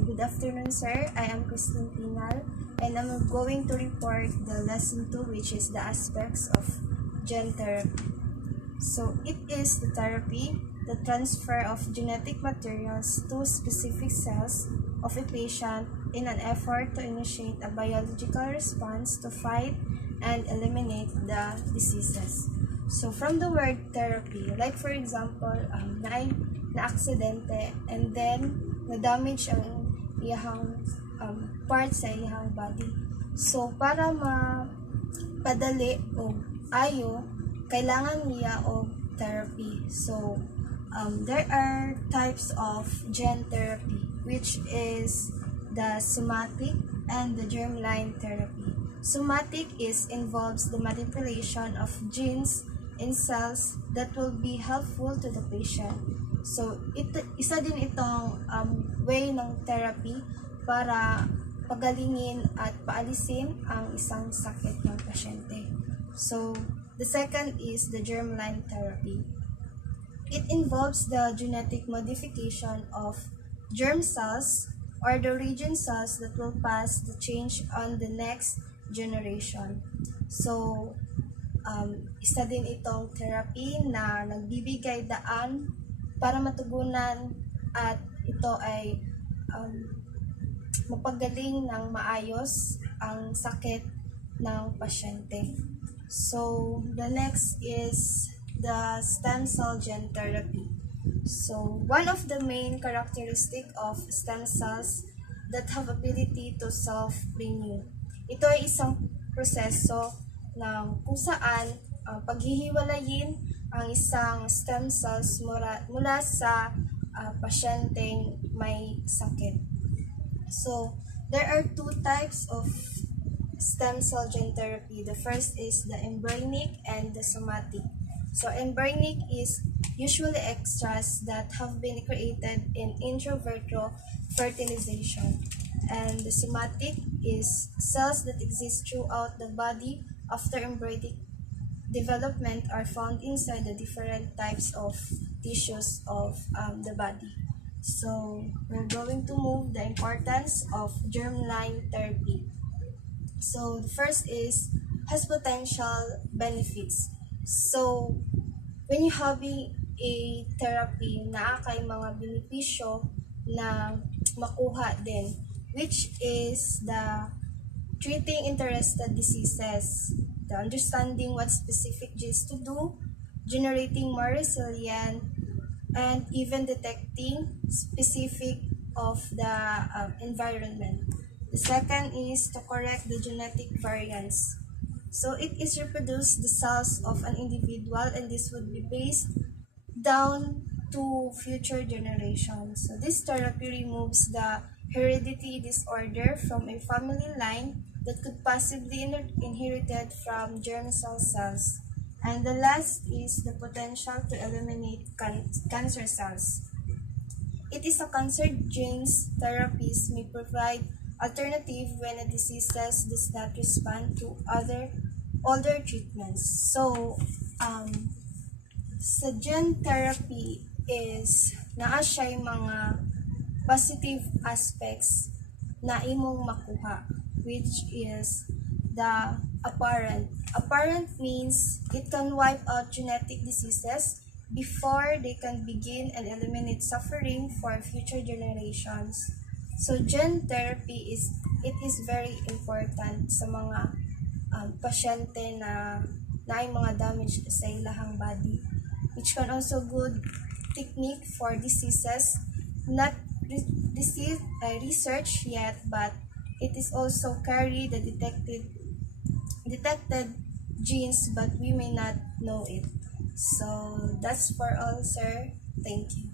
Good afternoon, sir. I am Christine Pinal, and I'm going to report the lesson 2, which is the aspects of gene therapy. So, it is the therapy, the transfer of genetic materials to specific cells of a patient in an effort to initiate a biological response to fight and eliminate the diseases. So, from the word therapy, like for example, na-aksidente and then na-damage ang iyahang part sa iyahang body. So, para mapadali o ayo, kailangan niya o therapy. So, there are types of gene therapy, which is the somatic and the germline therapy. Somatic involves the manipulation of genes in cells that will be helpful to the patient. So, isa din itong way ng therapy para pagalingin at paalisin ang isang sakit ng pasyente. So, the second is the germline therapy. It involves the genetic modification of germ cells or the origin cells that will pass the change on the next generation. So, isa din itong therapy na nagbibigay daan para matugunan at ito ay mapagaling ng maayos ang sakit ng pasyente. So, the next is the stem cell gene therapy. So, one of the main characteristic of stem cells that have ability to self-renew. Ito ay isang proseso ng kung saan paghihiwalayin ang isang stem cells mula sa pasyenteng may sakit. So, there are two types of stem cell gene therapy. The first is the embryonic and the somatic. So, embryonic is usually extras that have been created in in vitro fertilization. And the somatic is cells that exist throughout the body after embryonic development are found inside the different types of tissues of the body. So, we're going to move the importance of germline therapy. So, the first has potential benefits. So, when you having a therapy, kay mga benepisyo na makuha din, which is the treating interested diseases, the understanding what specific genes to do, generating more resilient, and even detecting specific of the environment. The second is to correct the genetic variants. So it is reproduce the cells of an individual, and this would be based down to future generations. So this therapy removes the heredity disorder from a family line that could possibly inherited from germ cell cells. And the last is the potential to eliminate cancer cells. It is a cancer genes therapies may provide alternative when a diseases does not respond to older treatments. So, sa gene therapy is naa siya mga positive aspects na imong makuha, which is the apparent. Apparent means it can wipe out genetic diseases before they can begin and eliminate suffering for future generations. So gene therapy is very important sa mga pasyente na may mga damage sa ilahang body, which can also good technique for diseases not research yet, but it is also carry the detected genes, but we may not know it. So that's for all, sir. Thank you.